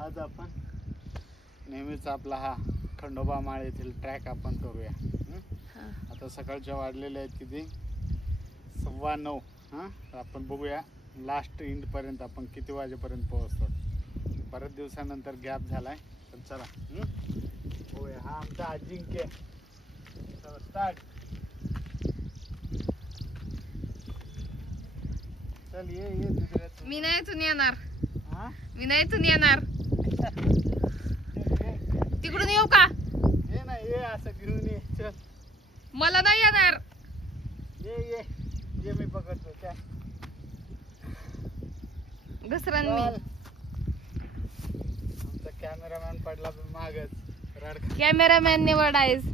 आज आपण नेहमीच आपला हा खंडोबा माळ येथील ट्रॅक आपण करूया. आता सकाळच्या वाजलेले आहेत किती 9:15. आपण बघूया लास्ट इंड पर्यंत आपण किती वाजेपर्यंत पोहोचतो. बऱ्याच दिवसानंतर गॅप झालाय पण चला होय. हा आमचा अजिंक्य. स्टार्ट. चल ये दुसऱ्या. मी नाही इथून येणार. हा मी नाही इथून येणार. तिकडून येऊ का? ये ना ये असं घेऊन ये. चल मला नाही येणार. ये मी पकडतो त्या घसरण मी. आमचा कॅमेरामॅन पडला पण मागच रडका. कॅमेरामॅन निवड आहेस.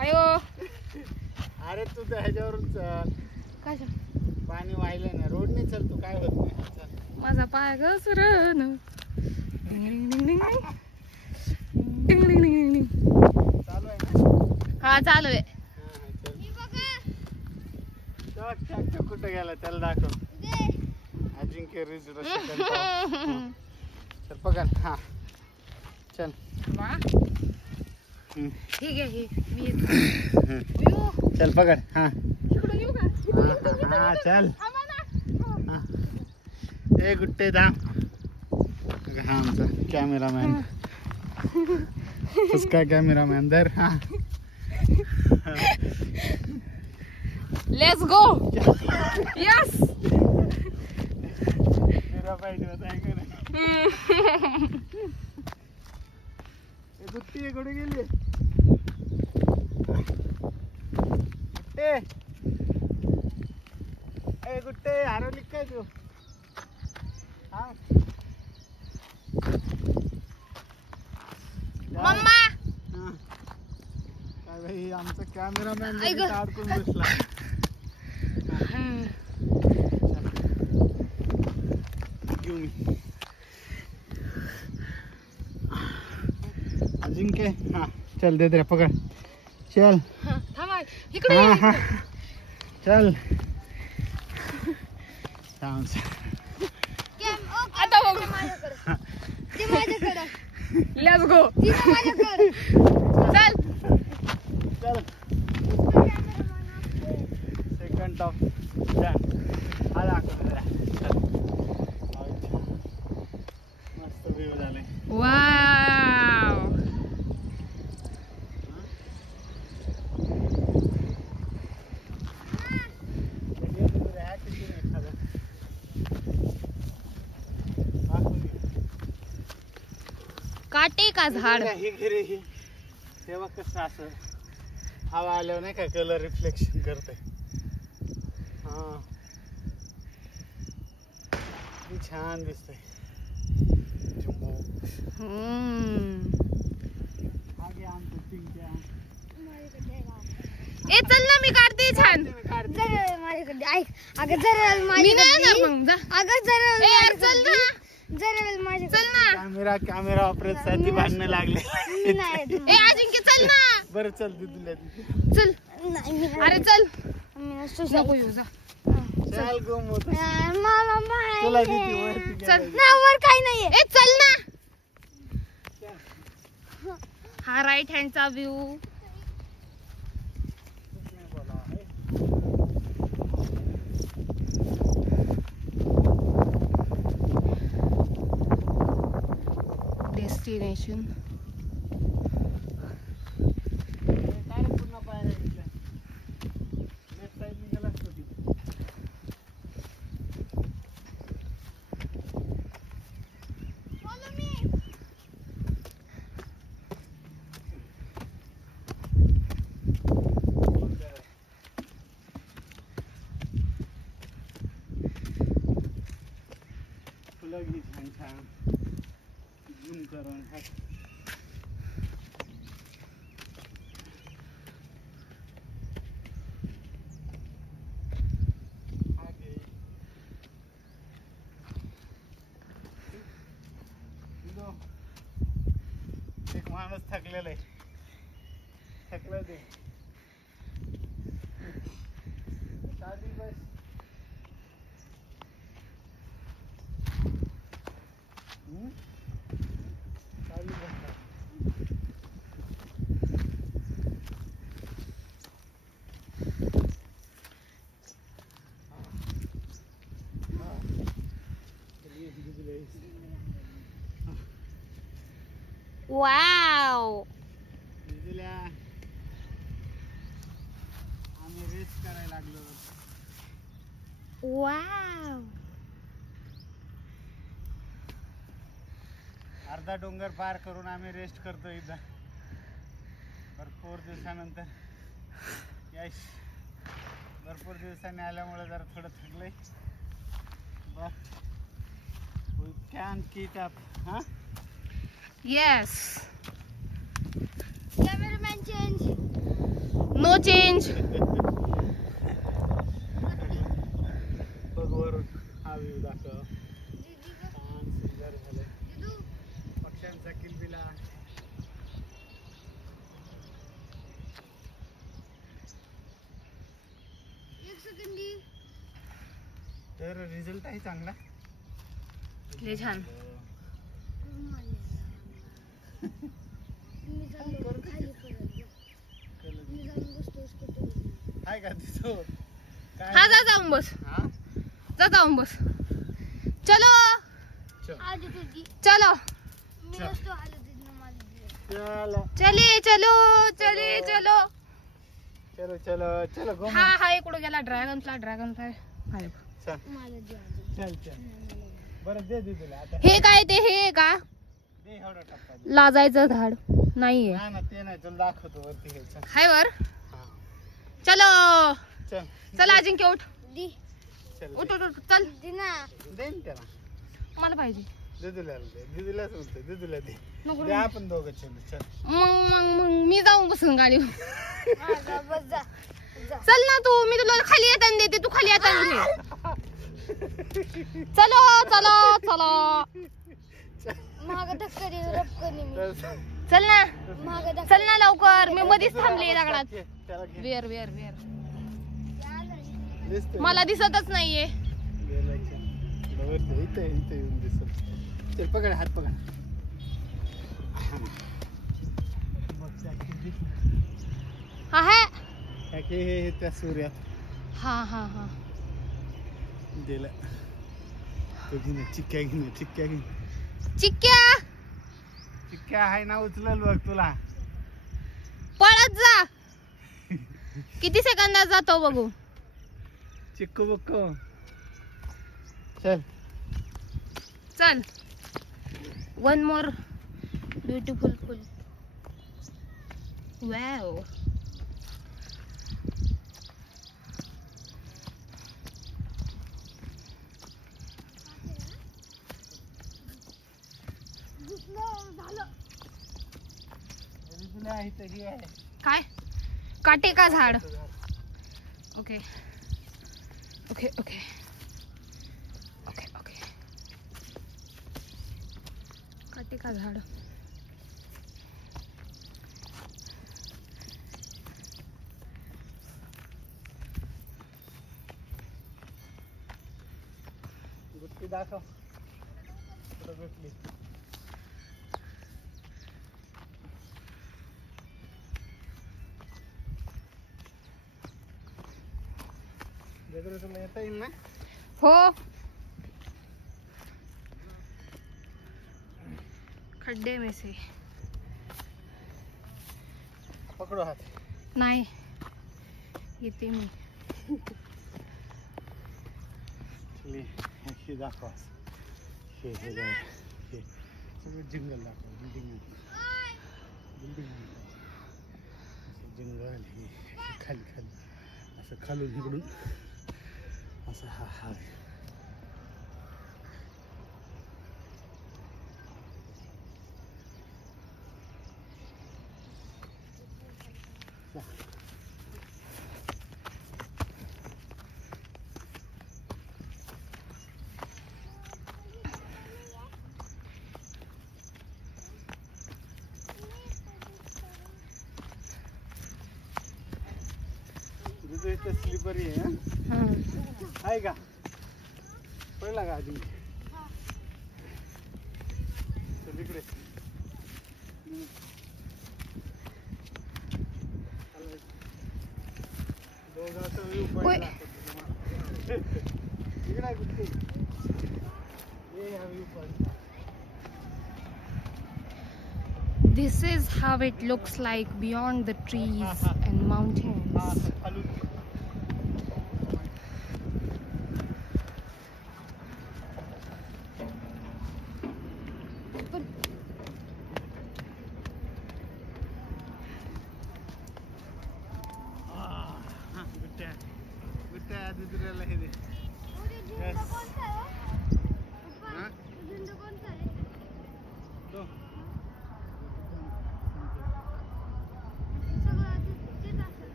अयो अरे तू तर ह्याच्यावरून चल. कशा पाणी वाहिले ना रोडने चल. तू काय होत नाही. चल. माझा पाय घसरण. चालू आहे ना. हा चालू आहे. चल कुठं गेला त्याला दाखव. अजिंक्य रिज चल पकड. हा चल. वा ठीक आहे. मी येऊ. चल पकड. हा इकडून येऊ का? हा चल. ए गुट्टे थांब. हा आमचा कॅमेरामॅन. उसका कॅमेरामॅन दर. हा लेट्स गो. यस. मेरा पाहिजे होता आहे का नाही. गुट्टी कुठे गेली. गुट्टे ए गुट्टे हरवली काय तू. हा मम्मा काय भाई आमचा कॅमेरामॅन ऐक. अडकून बसला. घेऊ मी. अजिंक्य हा चल दे पकड. चल. थांबा इकडे. हा चल. थांब. आता बघ. Let's go. चल. चल. सेकंड टॉप हा दाखव जरा. चल. मस्त व्ह्यू झाले. वाव. काटे का झाड. ही घरी ही तेव्हा कसं असं हवा आल्यावर नाही का कलर रिफ्लेक्शन करते. हा किती छान दिसतंय. आगे आमचं चिंक्या. ए चल ना मी काढते छान. माझ्याकडे ऐक. अगं जरा मी नाही येणार मग जा. अगं जरा ए यार चल ना. जरा माझ्या चल ना. कॅमेरा ऑपरेट साठी भांडणं लागले. ए अजिंक्य चल ना. बरं चल तुला चल. नाही मी अरे चल. नको येऊ जा. चल गो मोठ मामा तुला किती वरती चल. नावर काही नाहीये. ए चल ना. हा राईट हँडचा व्ह्यू. डेस्टिनेशन. फुलं छान छान झूम करून. एक माणूस थकलेला आहे. थकलं ते. वाव. दिदिल्या आम्ही रेस्ट करायला लागलो. वाव. अर्धा डोंगर पार करून आम्ही रेस्ट करतो इथं भरपूर दिवसानंतर. यश भरपूर दिवसांनी आल्यामुळे जरा थोडं थकलंय. But we can keep up. हा yes. Cameraman change. No change. बघ वरून हा व्ह्यू दाखव. छान सुंदर झालंय. पक्ष्यांचा किलबिला. तर रिझल्ट आहे चांगला. लय छान. आहे का दिसतो काय? हा जा जाऊन बस. हा जा जाऊन बस. चलो चल चलो चलो चले चलो चले चलो. चलो चलो चलो गो. हा हा इकडे गेला ड्रॅगनफ्लाय. ड्रॅगनफ्लाय चल चल चल. बरं दे दिदिला आता. हे काय ते हे का दे एवढा टप्पा दे. लाजायचं झाड नाहीये. नाही ना ते नाही तुला दाखवतो वरती हे. चल हाय वर. हा चलो चल चल अजिंक्य उठ. चल उठ उठ उठ चल. दे ना त्याला. मला पाहिजे. दिदिला दे. दिदिलाच बोलतोय. दिदिला दे. नको दे आपण दोघं चल चल. मग मी जाऊन बसून गाडीवर. चल ना तू. मी तुला खाली येताना देते. तू खाली येताना घे. चलो चलो चलो. महाग धक्का दे रपकनी मी. चल ना महाग धक्का. चल ना लवकर. मी मध्येच थांबले दगडात. त्याला घे. वेर वेर वेर. दिसतोय. मला दिसतच नाहीये. इथे इथे येऊन दिसत. चल पकड हात पकड. हा हा हे त्या सूर्यात हा हा हा. गेलं. तो घेणे चिक्क्या घेणे चिक्क्या घेणे. चिक्क्या चिक्क्या आहे ना उचलल बघ तुला. पळत जा. किती सेकंदात जातो बघू. चिक्कू बक्कू. चल चल. वन मोर ब्युटिफुल फुल. वाव. तुला इथं हे आहे. काय काटे का झाड. Okay okay okay okay okay. काटे का झाड. गुत्ती दाखव. कुठं भेटली. वेगळं तुला येता येईल ना. हो. खड्डे में से. पकडो हात. नाही येते मी. हे दाखव. हे सगळं जंगल दाखव. बिल्डिंग जंगल हे खाली खाली असं खालून इकडून असं. हा हा इथं स्लिपरी आहे. आहे का पडला का आधी. चल इकडे. दोघांचा व्ह्यू पॉइंट दाखवतो तुम्हाला. इकडे आहे गुत्ती. हे हा This is how it looks like beyond the trees and mountains.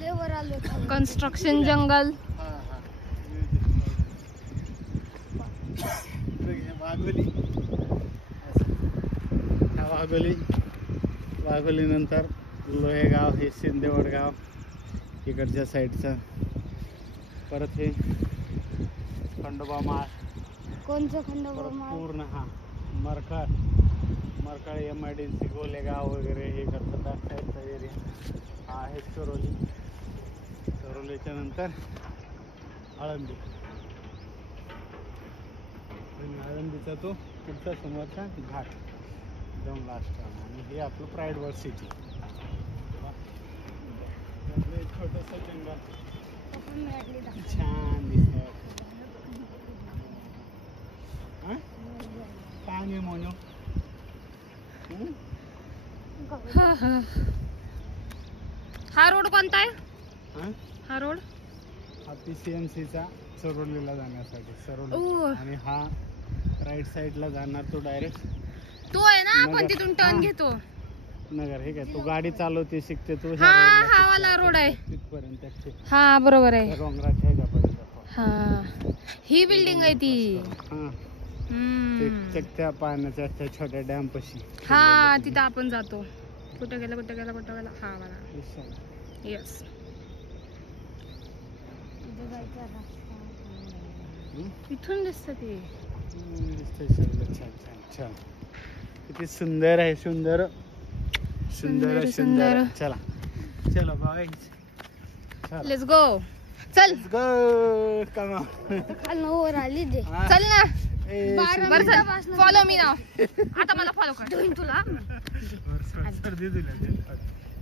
Lever आलो Construction jungle. वाघोली नंतर लोहेगाव, हे शिंदेवड गाव इकडच्या साईडचं. परत हे खंडोबा माळ, कोणचं खंडोबा परत माळ? पूर्ण हा मरकाळ MIDC गोलेगाव वगैरे हे करतात बॅक साईडचा एरिया. हा आहे चरोली. चरोलीच्या नंतर आळंदी. आणि आळंदीचा तो पुढचा समोरचा घाट जाऊन लास्ट. आणि हे आपलं प्राईड वर्ल्ड सिटी. छोटंसं जंगल छान दिसतं. काय नाही मोनो. हा रोड कोणता आहे? हा रोड हा PCMCचा चरोलीला जाण्यासाठी चरोली. ओह. आणि हा राईट साईडला जाणार तो डायरेक्ट तो आहे ना, आपण नगर. तिथून टर्न हा. घेतो. नगर. हे काय तू गाडी चालवते शिकते तू हा, हा वाला रोड आहे. तिथपर्यंत हा बरोबर आहे. डोंगराच्या ह्याच्यापर्यंत. हा, ही बिल्डिंग आहे ती. हा हम्म. चकत्या पाण्याच्या त्या छोट्या डॅम पशी. हा, तिथं आपण जातो. कुठं गेला हा बघा. येस. इथून दिसतं ते. छान. किती सुंदर आहे. सुंदर. चला चलो बाय. Let's go. चल कमा. खालनं वर आली दे. चल ना. बरं चल, फॉलो मी नाव. आता मला फॉलो कर. तुला सर्दी दिल्या.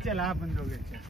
चला आपण दोघे.